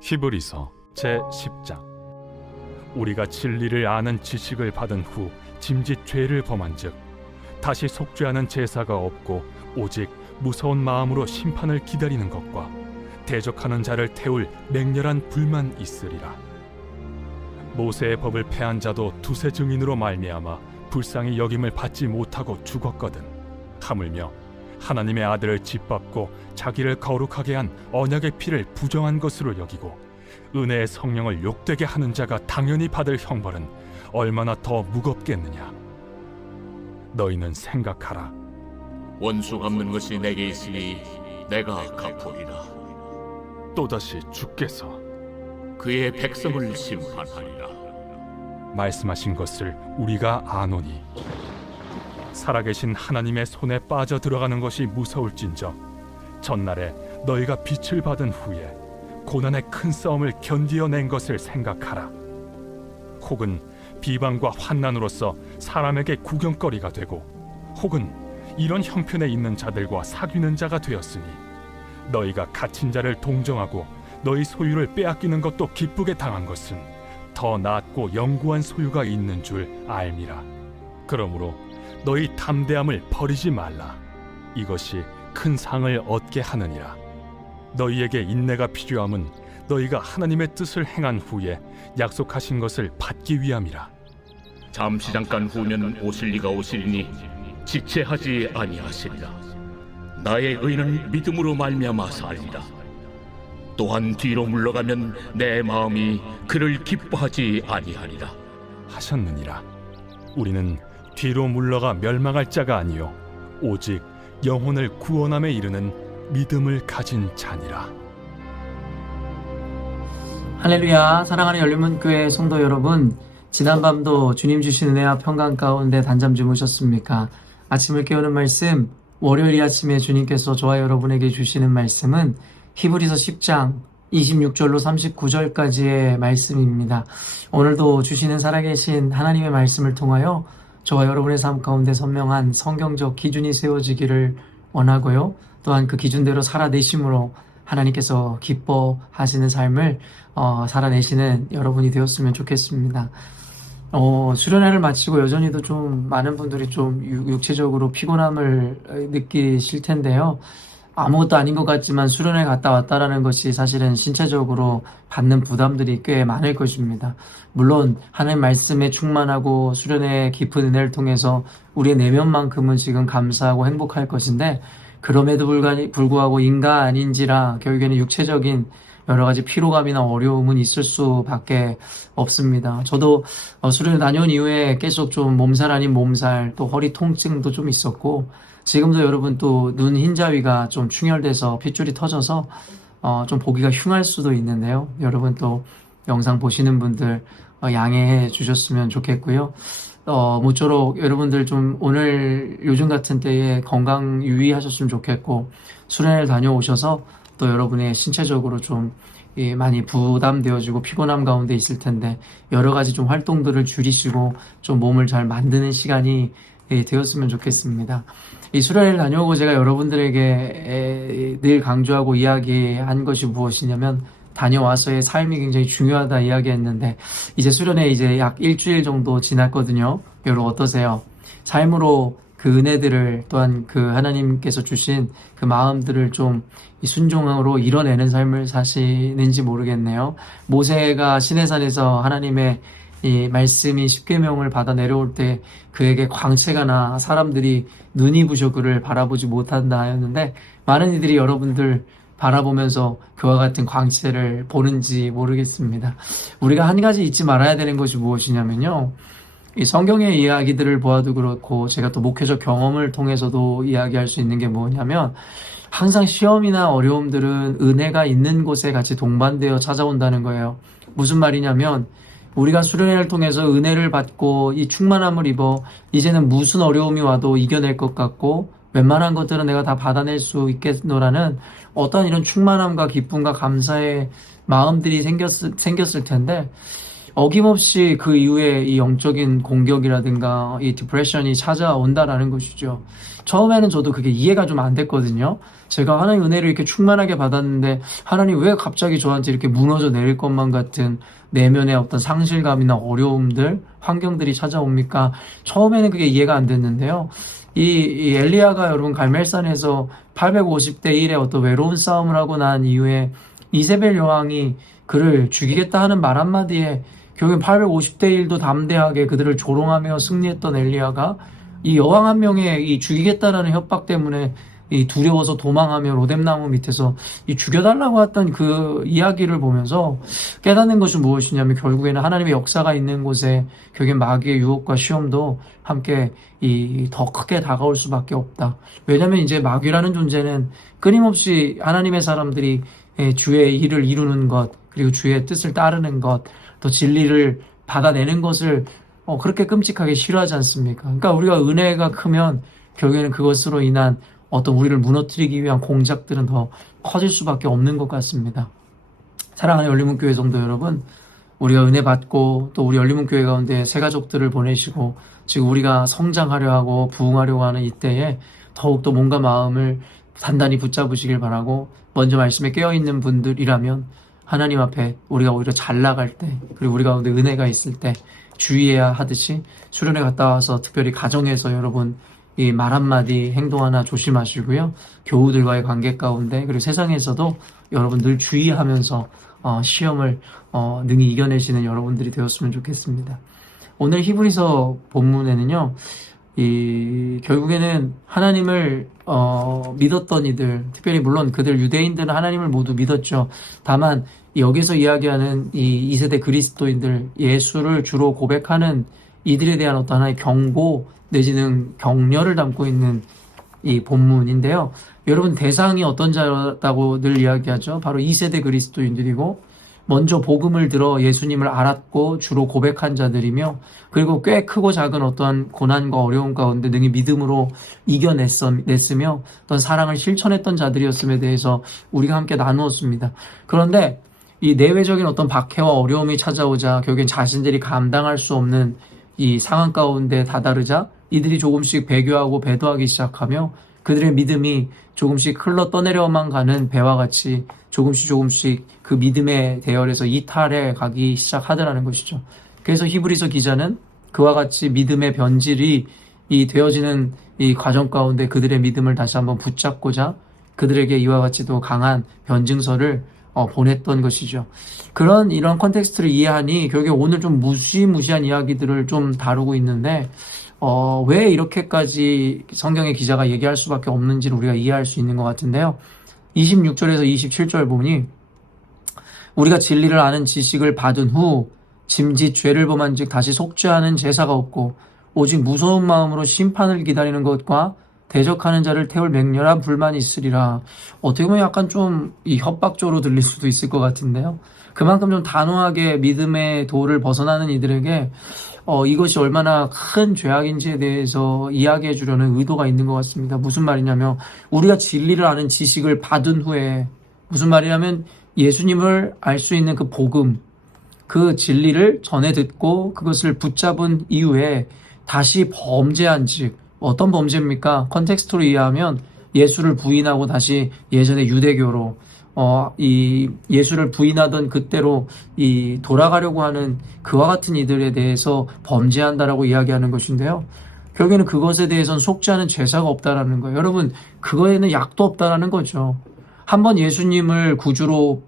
히브리서 제10장. 우리가 진리를 아는 지식을 받은 후 짐짓 죄를 범한즉 다시 속죄하는 제사가 없고 오직 무서운 마음으로 심판을 기다리는 것과 대적하는 자를 태울 맹렬한 불만 있으리라. 모세의 법을 폐한 자도 두세 증인으로 말미암아 불쌍히 여김을 받지 못하고 죽었거든. 하물며 하나님의 아들을 짓밟고 자기를 거룩하게 한 언약의 피를 부정한 것으로 여기고 은혜의 성령을 욕되게 하는 자가 당연히 받을 형벌은 얼마나 더 무겁겠느냐. 너희는 생각하라. 원수 갚는 것이 내게 있으니 내가 갚으리라. 또다시 주께서 그의 백성을 심판하리라. 말씀하신 것을 우리가 아노니 살아계신 하나님의 손에 빠져 들어가는 것이 무서울진저 전날에 너희가 빛을 받은 후에 고난의 큰 싸움을 견디어낸 것을 생각하라. 혹은 비방과 환난으로서 사람에게 구경거리가 되고 혹은 이런 형편에 있는 자들과 사귀는 자가 되었으니 너희가 갇힌 자를 동정하고 너희 소유를 빼앗기는 것도 기쁘게 당한 것은 더 낫고 영구한 소유가 있는 줄 알미라. 그러므로 너희 담대함을 버리지 말라. 이것이 큰 상을 얻게 하느니라. 너희에게 인내가 필요함은 너희가 하나님의 뜻을 행한 후에 약속하신 것을 받기 위함이라. 잠시 잠깐 후면 오실 이가 오시리니 지체하지 아니하시리라. 나의 의는 믿음으로 말미암아 살리라. 또한 뒤로 물러가면 내 마음이 그를 기뻐하지 아니하리라 하셨느니라. 우리는 뒤로 물러가 멸망할 자가 아니요 오직 영혼을 구원함에 이르는 믿음을 가진 자니라. 할렐루야. 사랑하는 열린문교회 성도 여러분, 지난밤도 주님 주신 은혜와 평강 가운데 단잠 주무셨습니까? 아침을 깨우는 말씀, 월요일 이 아침에 주님께서 저와 여러분에게 주시는 말씀은 히브리서 10장 26절로 39절까지의 말씀입니다. 오늘도 주시는 살아계신 하나님의 말씀을 통하여 저와 여러분의 삶 가운데 선명한 성경적 기준이 세워지기를 원하고요. 또한 그 기준대로 살아내심으로 하나님께서 기뻐하시는 삶을 살아내시는 여러분이 되었으면 좋겠습니다. 수련회를 마치고 여전히도 좀 많은 분들이 좀 육체적으로 피곤함을 느끼실 텐데요. 아무것도 아닌 것 같지만 수련회 갔다 왔다라는 것이 사실은 신체적으로 받는 부담들이 꽤 많을 것입니다. 물론 하나님 말씀에 충만하고 수련회의 깊은 은혜를 통해서 우리의 내면만큼은 지금 감사하고 행복할 것인데, 그럼에도 불구하고 인간인지라 결국에는 육체적인 여러 가지 피로감이나 어려움은 있을 수밖에 없습니다. 저도 수련회 다녀온 이후에 계속 좀 몸살 아닌 몸살, 또 허리 통증도 좀 있었고, 지금도 여러분 또 눈 흰자위가 좀 충혈돼서 핏줄이 터져서 좀 보기가 흉할 수도 있는데요. 여러분 또 영상 보시는 분들 양해해 주셨으면 좋겠고요. 모쪼록 여러분들 좀 오늘 요즘 같은 때에 건강 유의하셨으면 좋겠고, 수련회를 다녀오셔서 또 여러분의 신체적으로 좀 많이 부담되어지고 피곤함 가운데 있을 텐데 여러 가지 좀 활동들을 줄이시고 좀 몸을 잘 만드는 시간이 되었으면 좋겠습니다. 이 수련회를 다녀오고 제가 여러분들에게 늘 강조하고 이야기한 것이 무엇이냐면, 다녀와서의 삶이 굉장히 중요하다 이야기했는데 이제 수련회 이제 약 일주일 정도 지났거든요. 여러분 어떠세요? 삶으로 그 은혜들을, 또한 그 하나님께서 주신 그 마음들을 좀 순종으로 이뤄내는 삶을 사시는지 모르겠네요. 모세가 시내산에서 하나님의 이 말씀이 십계명을 받아 내려올 때 그에게 광채가 나 사람들이 눈이 부셔 그를 바라보지 못한다 하였는데, 많은 이들이 여러분들 바라보면서 그와 같은 광채를 보는지 모르겠습니다. 우리가 한 가지 잊지 말아야 되는 것이 무엇이냐면요, 이 성경의 이야기들을 보아도 그렇고 제가 또 목회적 경험을 통해서도 이야기할 수 있는 게 뭐냐면, 항상 시험이나 어려움들은 은혜가 있는 곳에 같이 동반되어 찾아온다는 거예요. 무슨 말이냐면, 우리가 수련회를 통해서 은혜를 받고 이 충만함을 입어 이제는 무슨 어려움이 와도 이겨낼 것 같고 웬만한 것들은 내가 다 받아낼 수 있겠노라는 어떤 이런 충만함과 기쁨과 감사의 마음들이 생겼을 텐데, 어김없이 그 이후에 이 영적인 공격이라든가 이 디프레션이 찾아온다라는 것이죠. 처음에는 저도 그게 이해가 좀 안 됐거든요. 제가 하나님 은혜를 이렇게 충만하게 받았는데 하나님 왜 갑자기 저한테 이렇게 무너져 내릴 것만 같은 내면의 어떤 상실감이나 어려움들, 환경들이 찾아옵니까? 처음에는 그게 이해가 안 됐는데요. 이 엘리야가 여러분 갈멜산에서 850대 1의 어떤 외로운 싸움을 하고 난 이후에 이세벨 여왕이 그를 죽이겠다 하는 말 한마디에 결국엔 850대 1도 담대하게 그들을 조롱하며 승리했던 엘리야가 이 여왕 한 명의 이 죽이겠다라는 협박 때문에 이 두려워서 도망하며 로뎀나무 밑에서 이 죽여달라고 했던 그 이야기를 보면서 깨닫는 것이 무엇이냐면 결국에는 하나님의 역사가 있는 곳에 결국엔 마귀의 유혹과 시험도 함께 더 크게 다가올 수밖에 없다. 왜냐하면 이제 마귀라는 존재는 끊임없이 하나님의 사람들이 주의 일을 이루는 것, 그리고 주의 뜻을 따르는 것, 또 진리를 받아내는 것을 그렇게 끔찍하게 싫어하지 않습니까? 그러니까 우리가 은혜가 크면 결국에는 그것으로 인한 어떤 우리를 무너뜨리기 위한 공작들은 더 커질 수밖에 없는 것 같습니다. 사랑하는 열리문교회 성도 여러분, 우리가 은혜 받고 또 우리 열리문교회 가운데 새 가족들을 보내시고 지금 우리가 성장하려 하고 부흥하려고 하는 이때에 더욱더 몸과 마음을 단단히 붙잡으시길 바라고, 먼저 말씀에 깨어있는 분들이라면 하나님 앞에 우리가 오히려 잘 나갈 때, 그리고 우리 가운데 은혜가 있을 때 주의해야 하듯이 수련회 갔다 와서 특별히 가정에서 여러분 이 말 한마디 행동 하나 조심하시고요. 교우들과의 관계 가운데 그리고 세상에서도 여러분 늘 주의하면서 시험을 능히 이겨내시는 여러분들이 되었으면 좋겠습니다. 오늘 히브리서 본문에는요, 결국에는 하나님을 믿었던 이들, 특별히 물론 그들 유대인들은 하나님을 모두 믿었죠. 다만 여기서 이야기하는 이 2세대 그리스도인들, 예수를 주로 고백하는 이들에 대한 어떤 하나의 경고 내지는 격려를 담고 있는 이 본문인데요. 여러분 대상이 어떤 자라고 늘 이야기하죠. 바로 2세대 그리스도인들이고 먼저 복음을 들어 예수님을 알았고 주로 고백한 자들이며, 그리고 꽤 크고 작은 어떠한 고난과 어려움 가운데 능히 믿음으로 이겨냈으며 어떤 사랑을 실천했던 자들이었음에 대해서 우리가 함께 나누었습니다. 그런데 이 내외적인 어떤 박해와 어려움이 찾아오자 결국엔 자신들이 감당할 수 없는 이 상황 가운데 다다르자 이들이 조금씩 배교하고 배도하기 시작하며 그들의 믿음이 조금씩 흘러 떠내려만 가는 배와 같이 조금씩 그 믿음의 대열에서 이탈해 가기 시작하더라는 것이죠. 그래서 히브리서 기자는 그와 같이 믿음의 변질이 되어지는 이 과정 가운데 그들의 믿음을 다시 한번 붙잡고자 그들에게 이와 같이 또 강한 변증서를 보냈던 것이죠. 이런 컨텍스트를 이해하니 결국에 오늘 좀 무시무시한 이야기들을 좀 다루고 있는데 왜 이렇게까지 성경의 기자가 얘기할 수밖에 없는지를 우리가 이해할 수 있는 것 같은데요. 26절에서 27절 보니 우리가 진리를 아는 지식을 받은 후 짐짓 죄를 범한 즉 다시 속죄하는 제사가 없고 오직 무서운 마음으로 심판을 기다리는 것과 대적하는 자를 태울 맹렬한 불만이 있으리라. 어떻게 보면 약간 좀 협박적으로 들릴 수도 있을 것 같은데요. 그만큼 좀 단호하게 믿음의 도를 벗어나는 이들에게 이것이 얼마나 큰 죄악인지에 대해서 이야기해 주려는 의도가 있는 것 같습니다. 무슨 말이냐면 우리가 진리를 아는 지식을 받은 후에, 무슨 말이냐면 예수님을 알 수 있는 그 복음, 그 진리를 전해 듣고 그것을 붙잡은 이후에 다시 범죄한 즉 어떤 범죄입니까? 컨텍스트로 이해하면 예수를 부인하고 다시 예전의 유대교로 이 예수를 부인하던 그때로 돌아가려고 하는 그와 같은 이들에 대해서 범죄한다라고 이야기하는 것인데요. 결국에는 그것에 대해서는 속죄하는 제사가 없다라는 거예요. 여러분, 그거에는 약도 없다라는 거죠. 한번 예수님을 구주로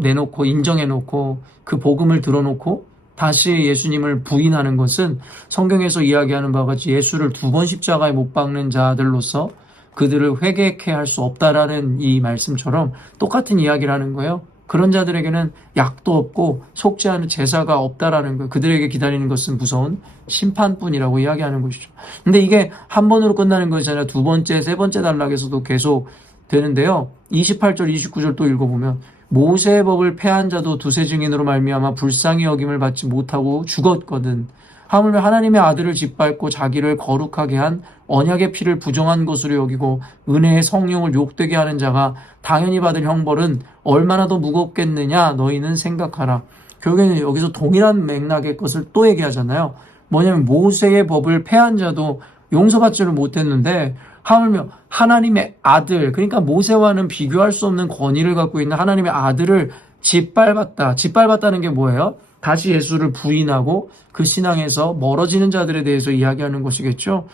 내놓고 인정해놓고 그 복음을 들어놓고 다시 예수님을 부인하는 것은 성경에서 이야기하는 바와 같이 예수를 2번 십자가에 못 박는 자들로서 그들을 회개케 할 수 없다라는 이 말씀처럼 똑같은 이야기를 하는 거예요. 그런 자들에게는 약도 없고 속죄하는 제사가 없다라는 거예요. 그들에게 기다리는 것은 무서운 심판뿐이라고 이야기하는 것이죠. 근데 이게 한 번으로 끝나는 것이 아니라 두 번째, 세 번째 단락에서도 계속 되는데요. 28절, 29절 또 읽어보면 모세의 법을 폐한 자도 두세 증인으로 말미암아 불쌍히 여김을 받지 못하고 죽었거든. 하물며 하나님의 아들을 짓밟고 자기를 거룩하게 한 언약의 피를 부정한 것으로 여기고 은혜의 성령을 욕되게 하는 자가 당연히 받을 형벌은 얼마나 더 무겁겠느냐 너희는 생각하라. 결국에는 여기서 동일한 맥락의 것을 또 얘기하잖아요. 뭐냐면 모세의 법을 폐한 자도 용서받지를 못했는데 하물며 하나님의 아들, 그러니까 모세와는 비교할 수 없는 권위를 갖고 있는 하나님의 아들을 짓밟았다. 짓밟았다는 게 뭐예요? 다시 예수를 부인하고 그 신앙에서 멀어지는 자들에 대해서 이야기하는 것이겠죠.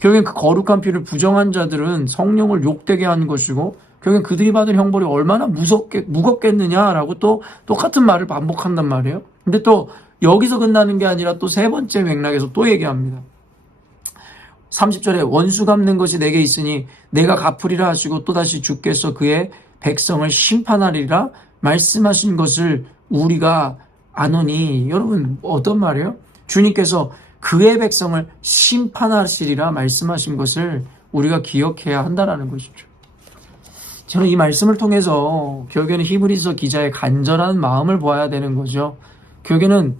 결국엔 그 거룩한 피를 부정한 자들은 성령을 욕되게 하는 것이고, 결국엔 그들이 받은 형벌이 얼마나 무겁겠느냐라고 또 똑같은 말을 반복한단 말이에요. 근데 또 여기서 끝나는 게 아니라 또 세 번째 맥락에서 또 얘기합니다. 30절에 원수 갚는 것이 내게 있으니 내가 갚으리라 하시고 또다시 주께서 그의 백성을 심판하리라 말씀하신 것을 우리가 아노니. 여러분 어떤 말이에요? 주님께서 그의 백성을 심판하시리라 말씀하신 것을 우리가 기억해야 한다라는 것이죠. 저는 이 말씀을 통해서 결국에는 히브리서 기자의 간절한 마음을 보아야 되는 거죠. 결국에는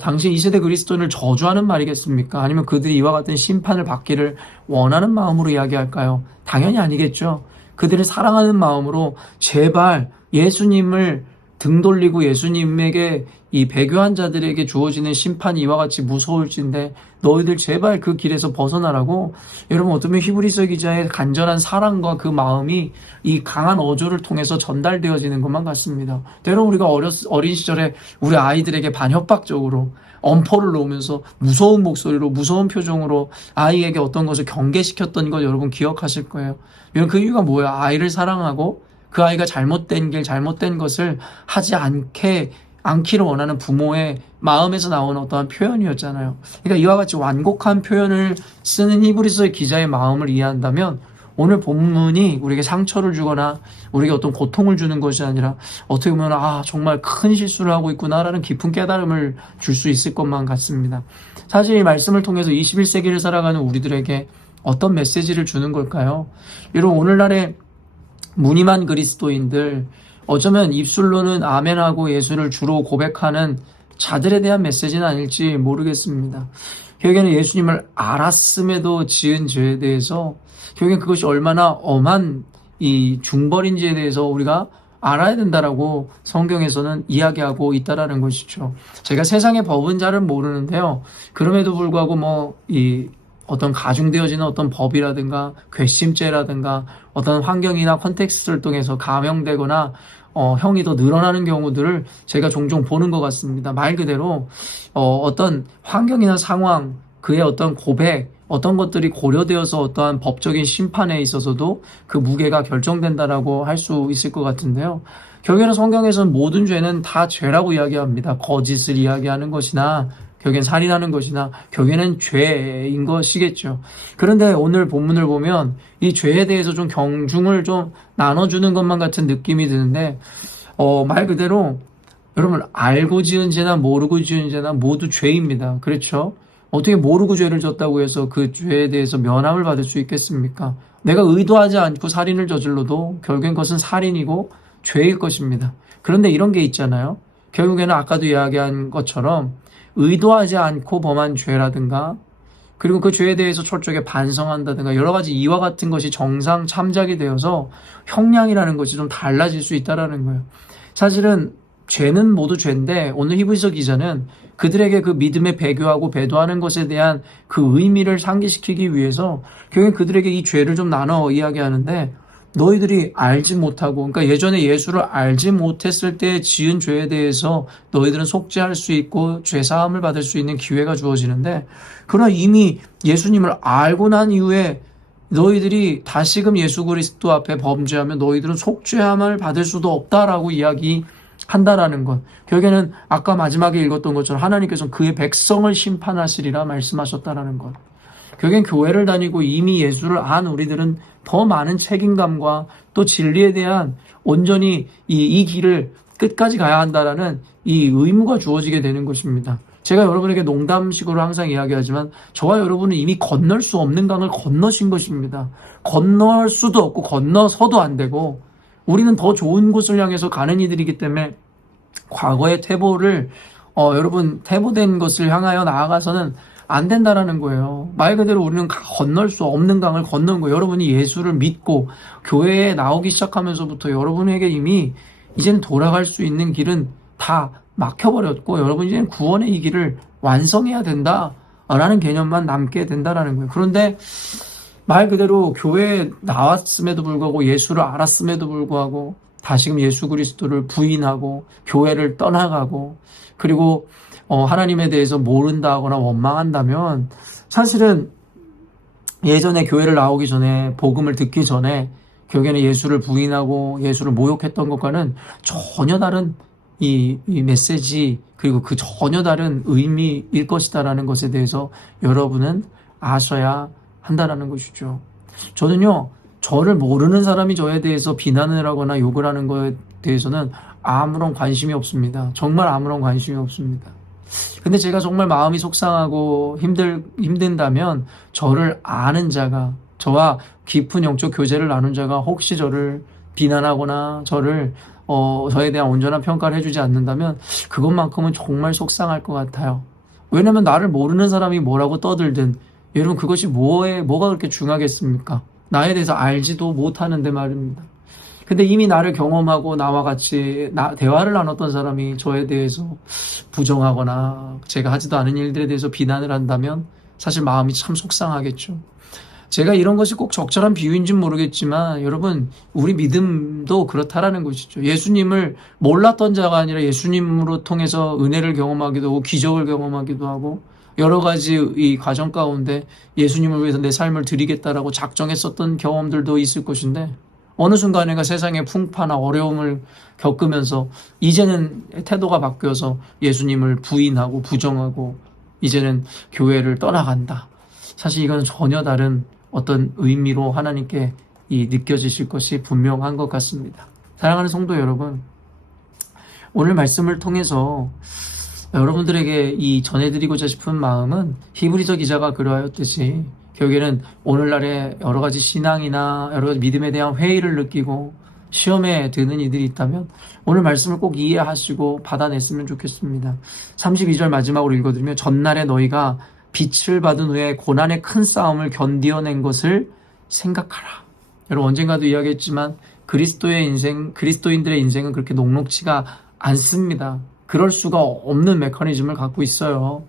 당시 2세대 그리스도인을 저주하는 말이겠습니까? 아니면 그들이 이와 같은 심판을 받기를 원하는 마음으로 이야기할까요? 당연히 아니겠죠. 그들을 사랑하는 마음으로 제발 예수님을 등 돌리고 예수님에게 이 배교한 자들에게 주어지는 심판이 이와 같이 무서울진데 너희들 제발 그 길에서 벗어나라고. 여러분 어쩌면 히브리서 기자의 간절한 사랑과 그 마음이 이 강한 어조를 통해서 전달되어지는 것만 같습니다. 때론 우리가 어린 시절에 우리 아이들에게 반협박적으로 엄포를 놓으면서 무서운 목소리로 무서운 표정으로 아이에게 어떤 것을 경계시켰던 것 여러분 기억하실 거예요. 여러분 그 이유가 뭐예요? 아이를 사랑하고 그 아이가 잘못된 길, 잘못된 것을 하지 않기를 원하는 부모의 마음에서 나오는 어떠한 표현이었잖아요. 그러니까 이와 같이 완곡한 표현을 쓰는 히브리서의 기자의 마음을 이해한다면 오늘 본문이 우리에게 상처를 주거나 우리에게 어떤 고통을 주는 것이 아니라 어떻게 보면 정말 큰 실수를 하고 있구나라는 깊은 깨달음을 줄 수 있을 것만 같습니다. 사실 이 말씀을 통해서 21세기를 살아가는 우리들에게 어떤 메시지를 주는 걸까요? 여러분 오늘날의 무늬만 그리스도인들, 어쩌면 입술로는 아멘하고 예수를 주로 고백하는 자들에 대한 메시지는 아닐지 모르겠습니다. 결국에는 예수님을 알았음에도 지은 죄에 대해서 결국엔 그것이 얼마나 엄한 이 중벌인지에 대해서 우리가 알아야 된다라고 성경에서는 이야기하고 있다라는 것이죠. 제가 세상의 법은 잘은 모르는데요. 그럼에도 불구하고 어떤 가중되어지는 어떤 법이라든가 괘씸죄라든가 어떤 환경이나 컨텍스트를 통해서 감형되거나 형이 더 늘어나는 경우들을 제가 종종 보는 것 같습니다. 말 그대로 어떤 환경이나 상황, 그의 어떤 고백, 어떤 것들이 고려되어서 어떠한 법적인 심판에 있어서도 그 무게가 결정된다라고 할 수 있을 것 같은데요. 결국에는 성경에서는 모든 죄는 다 죄라고 이야기합니다. 거짓을 이야기하는 것이나 결국엔 살인하는 것이나 결국에는 죄인 것이겠죠. 그런데 오늘 본문을 보면 이 죄에 대해서 좀 경중을 좀 나눠주는 것만 같은 느낌이 드는데 말 그대로 여러분 알고 지은 죄나 모르고 지은 죄나 모두 죄입니다. 그렇죠? 어떻게 모르고 죄를 졌다고 해서 그 죄에 대해서 면함을 받을 수 있겠습니까? 내가 의도하지 않고 살인을 저질러도 결국엔 그것은 살인이고 죄일 것입니다. 그런데 이런 게 있잖아요. 결국에는 아까도 이야기한 것처럼 의도하지 않고 범한 죄라든가 그리고 그 죄에 대해서 철저하게 반성한다든가 여러 가지 이와 같은 것이 정상 참작이 되어서 형량이라는 것이 좀 달라질 수 있다는 거예요. 사실은 죄는 모두 죄인데 오늘 히브리서 기자는 그들에게 그 믿음에 배교하고 배도하는 것에 대한 그 의미를 상기시키기 위해서 결국 그들에게 이 죄를 좀 나눠 이야기하는데 너희들이 알지 못하고, 그러니까 예전에 예수를 알지 못했을 때 지은 죄에 대해서 너희들은 속죄할 수 있고 죄사함을 받을 수 있는 기회가 주어지는데, 그러나 이미 예수님을 알고 난 이후에 너희들이 다시금 예수 그리스도 앞에 범죄하면 너희들은 속죄함을 받을 수도 없다라고 이야기한다라는 것. 결국에는 아까 마지막에 읽었던 것처럼 하나님께서는 그의 백성을 심판하시리라 말씀하셨다라는 것. 결국엔 교회를 다니고 이미 예수를 안 우리들은 더 많은 책임감과 또 진리에 대한 온전히 이 길을 끝까지 가야 한다라는 이 의무가 주어지게 되는 것입니다. 제가 여러분에게 농담식으로 항상 이야기하지만 저와 여러분은 이미 건널 수 없는 강을 건너신 것입니다. 건널 수도 없고 건너서도 안 되고 우리는 더 좋은 곳을 향해서 가는 이들이기 때문에 과거의 태보를 여러분 태보된 것을 향하여 나아가서는 안 된다라는 거예요. 말 그대로 우리는 건널 수 없는 강을 건넌 거예요. 여러분이 예수를 믿고 교회에 나오기 시작하면서부터 여러분에게 이미 이제는 돌아갈 수 있는 길은 다 막혀버렸고 여러분 이제는 구원의 이 길을 완성해야 된다라는 개념만 남게 된다라는 거예요. 그런데 말 그대로 교회에 나왔음에도 불구하고 예수를 알았음에도 불구하고 다시금 예수 그리스도를 부인하고 교회를 떠나가고 그리고 하나님에 대해서 모른다거나 원망한다면 사실은 예전에 교회를 나오기 전에 복음을 듣기 전에 교회는 예수를 부인하고 예수를 모욕했던 것과는 전혀 다른 이 메시지 그리고 그 전혀 다른 의미일 것이다라는 것에 대해서 여러분은 아셔야 한다라는 것이죠. 저는요, 저를 모르는 사람이 저에 대해서 비난을 하거나 욕을 하는 것에 대해서는 아무런 관심이 없습니다. 정말 아무런 관심이 없습니다. 근데 제가 정말 마음이 속상하고 힘든다면 저를 아는 자가, 저와 깊은 영적 교제를 나눈 자가 혹시 저를 비난하거나 저에 대한 온전한 평가를 해주지 않는다면 그것만큼은 정말 속상할 것 같아요. 왜냐면 나를 모르는 사람이 뭐라고 떠들든 여러분 그것이 뭐가 그렇게 중요하겠습니까? 나에 대해서 알지도 못하는데 말입니다. 근데 이미 나를 경험하고 나와 같이 대화를 나눴던 사람이 저에 대해서 부정하거나 제가 하지도 않은 일들에 대해서 비난을 한다면 사실 마음이 참 속상하겠죠. 제가 이런 것이 꼭 적절한 비유인지는 모르겠지만 여러분 우리 믿음도 그렇다라는 것이죠. 예수님을 몰랐던 자가 아니라 예수님으로 통해서 은혜를 경험하기도 하고 기적을 경험하기도 하고 여러 가지 이 과정 가운데 예수님을 위해서 내 삶을 드리겠다라고 작정했었던 경험들도 있을 것인데 어느 순간에가 세상의 풍파나 어려움을 겪으면서 이제는 태도가 바뀌어서 예수님을 부인하고 부정하고 이제는 교회를 떠나간다. 사실 이건 전혀 다른 어떤 의미로 하나님께 느껴지실 것이 분명한 것 같습니다. 사랑하는 성도 여러분, 오늘 말씀을 통해서 여러분들에게 전해드리고자 싶은 마음은 히브리서 기자가 그러하였듯이 결국에는 오늘날의 여러 가지 신앙이나 여러 가지 믿음에 대한 회의를 느끼고 시험에 드는 이들이 있다면 오늘 말씀을 꼭 이해하시고 받아냈으면 좋겠습니다. 32절 마지막으로 읽어드리면 전날에 너희가 빛을 받은 후에 고난의 큰 싸움을 견디어낸 것을 생각하라. 여러분 언젠가도 이야기했지만 그리스도인들의 인생은 그렇게 녹록지가 않습니다. 그럴 수가 없는 메커니즘을 갖고 있어요.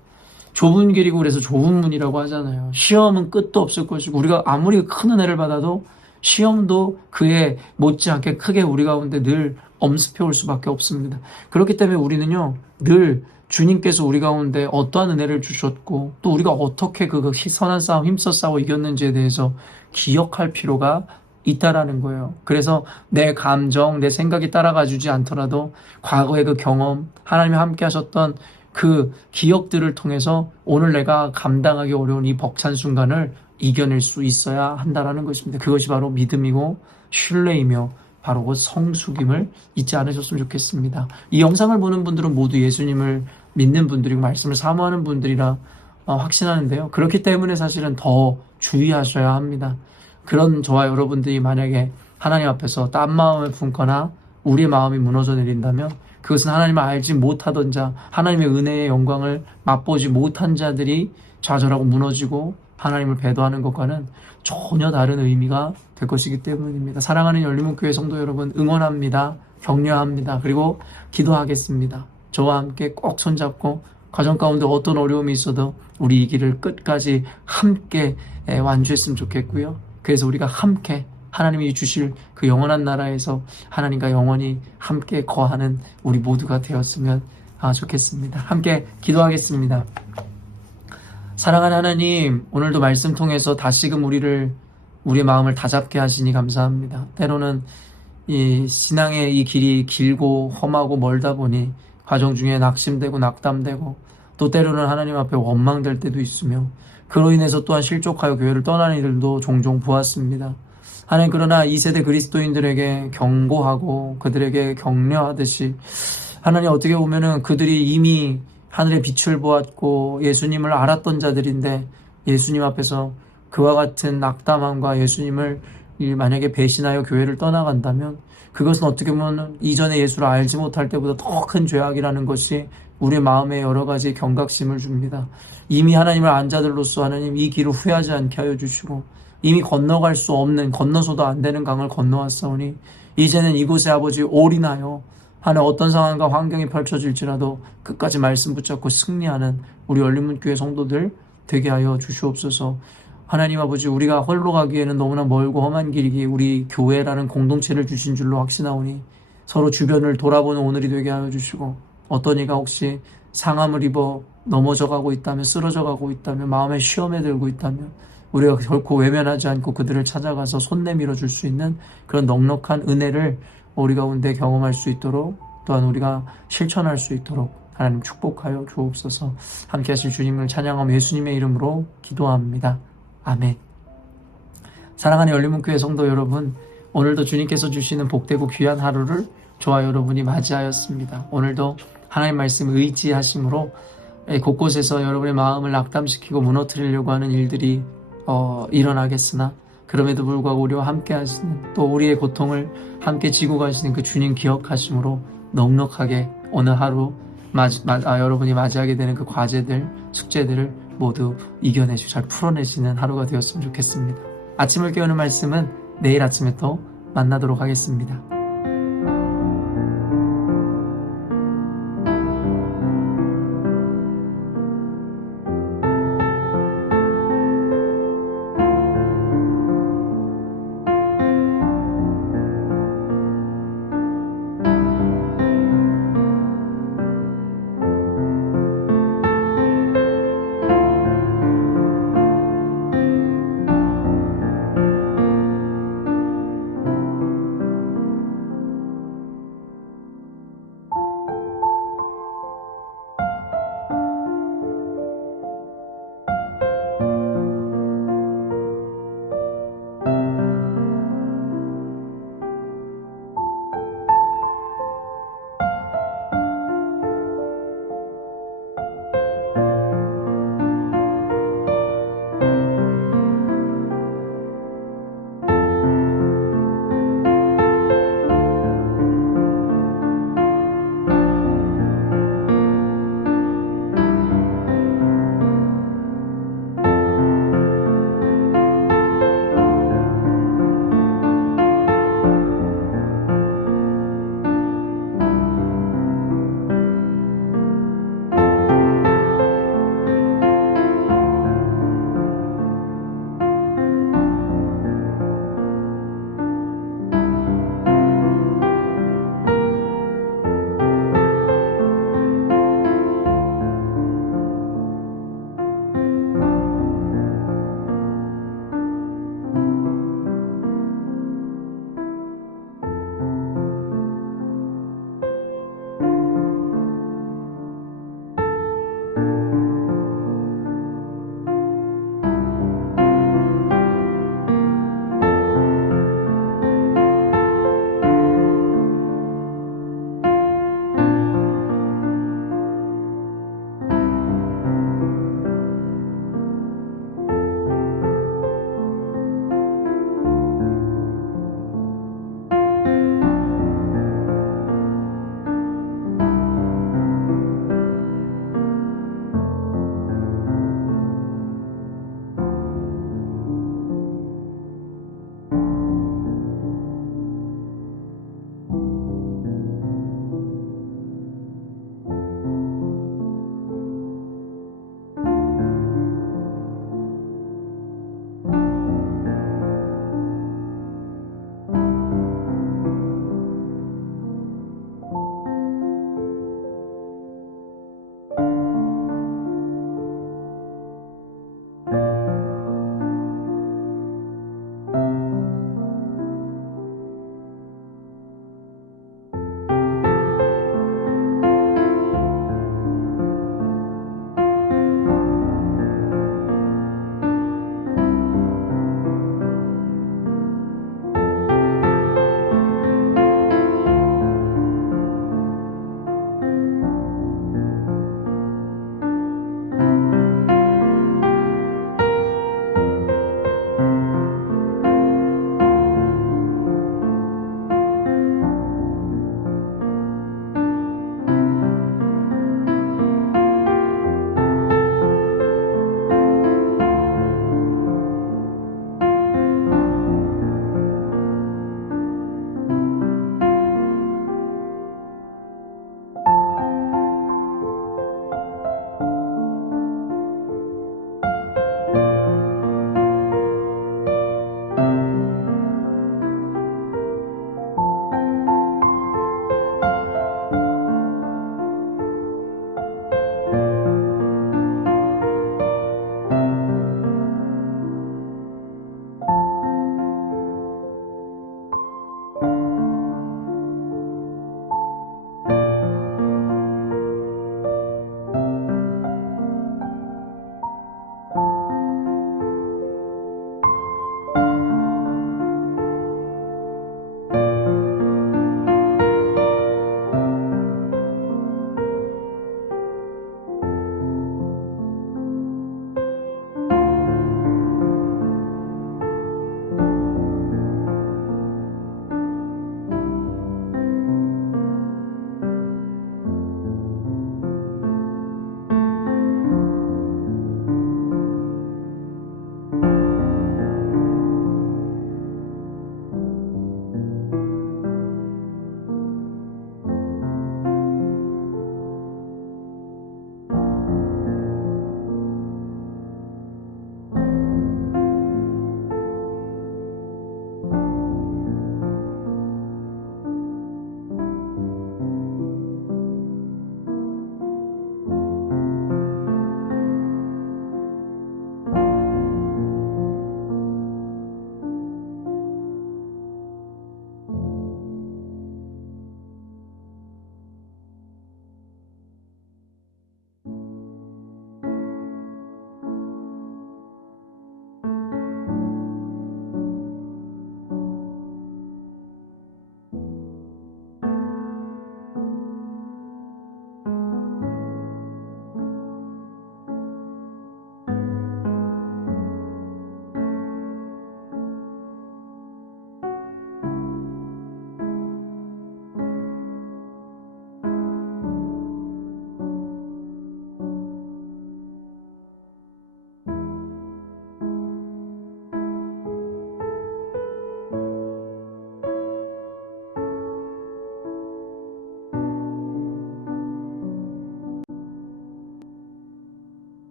좁은 길이고 그래서 좁은 문이라고 하잖아요. 시험은 끝도 없을 것이고 우리가 아무리 큰 은혜를 받아도 시험도 그에 못지않게 크게 우리 가운데 늘 엄습해 올 수밖에 없습니다. 그렇기 때문에 우리는요 늘 주님께서 우리 가운데 어떠한 은혜를 주셨고 또 우리가 어떻게 그 선한 싸움 힘써 싸워 이겼는지에 대해서 기억할 필요가 있다라는 거예요. 그래서 내 감정, 내 생각이 따라가 주지 않더라도 과거의 그 경험, 하나님이 함께 하셨던 그 기억들을 통해서 오늘 내가 감당하기 어려운 이 벅찬 순간을 이겨낼 수 있어야 한다라는 것입니다. 그것이 바로 믿음이고 신뢰이며 바로 그 성숙임을 잊지 않으셨으면 좋겠습니다. 이 영상을 보는 분들은 모두 예수님을 믿는 분들이고 말씀을 사모하는 분들이라 확신하는데요. 그렇기 때문에 사실은 더 주의하셔야 합니다. 그런 저와 여러분들이 만약에 하나님 앞에서 딴 마음을 품거나 우리의 마음이 무너져 내린다면 그것은 하나님을 알지 못하던 자, 하나님의 은혜의 영광을 맛보지 못한 자들이 좌절하고 무너지고 하나님을 배도하는 것과는 전혀 다른 의미가 될 것이기 때문입니다. 사랑하는 열린문교회 성도 여러분 응원합니다. 격려합니다. 그리고 기도하겠습니다. 저와 함께 꼭 손잡고 가정 가운데 어떤 어려움이 있어도 우리 이 길을 끝까지 함께 완주했으면 좋겠고요. 그래서 우리가 함께 하나님이 주실 그 영원한 나라에서 하나님과 영원히 함께 거하는 우리 모두가 되었으면 좋겠습니다. 함께 기도하겠습니다. 사랑하는 하나님, 오늘도 말씀 통해서 다시금 우리의 마음을 다잡게 하시니 감사합니다. 때로는 이 신앙의 이 길이 길고 험하고 멀다 보니 과정 중에 낙심되고 낙담되고 또 때로는 하나님 앞에 원망될 때도 있으며 그로 인해서 또한 실족하여 교회를 떠나는 이들도 종종 보았습니다. 하나님 그러나 이 세대 그리스도인들에게 경고하고 그들에게 격려하듯이 하나님 어떻게 보면은 그들이 이미 하늘의 빛을 보았고 예수님을 알았던 자들인데 예수님 앞에서 그와 같은 낙담함과 예수님을 만약에 배신하여 교회를 떠나간다면 그것은 어떻게 보면 이전에 예수를 알지 못할 때보다 더 큰 죄악이라는 것이 우리 마음에 여러 가지 경각심을 줍니다. 이미 하나님을 안 자들로서 하나님 이 길을 후회하지 않게 하여 주시고 이미 건너갈 수 없는 건너서도 안 되는 강을 건너왔사오니 이제는 이곳에 아버지 올인하여 하나님 어떤 상황과 환경이 펼쳐질지라도 끝까지 말씀 붙잡고 승리하는 우리 열린문교회 성도들 되게 하여 주시옵소서. 하나님 아버지, 우리가 홀로 가기에는 너무나 멀고 험한 길이기에 우리 교회라는 공동체를 주신 줄로 확신하오니 서로 주변을 돌아보는 오늘이 되게 하여 주시고, 어떤 이가 혹시 상함을 입어 넘어져 가고 있다면, 쓰러져 가고 있다면, 마음의 시험에 들고 있다면 우리가 결코 외면하지 않고 그들을 찾아가서 손 내밀어 줄 수 있는 그런 넉넉한 은혜를 우리 가운데 경험할 수 있도록, 또한 우리가 실천할 수 있도록 하나님 축복하여 주옵소서. 함께 하실 주님을 찬양하며 예수님의 이름으로 기도합니다. 아멘. 사랑하는 열린문교회 성도 여러분, 오늘도 주님께서 주시는 복되고 귀한 하루를 저와 여러분이 맞이하였습니다. 오늘도 하나님 말씀 의지하심으로 곳곳에서 여러분의 마음을 낙담시키고 무너뜨리려고 하는 일들이 일어나겠으나, 그럼에도 불구하고 우리와 함께 하시는, 또 우리의 고통을 함께 지고 가시는 그 주님 기억하심으로 넉넉하게 오늘 하루 여러분이 맞이하게 되는 그 과제들, 숙제들을 모두 이겨내시고 잘 풀어내시는 하루가 되었으면 좋겠습니다. 아침을 깨우는 말씀은 내일 아침에 또 만나도록 하겠습니다.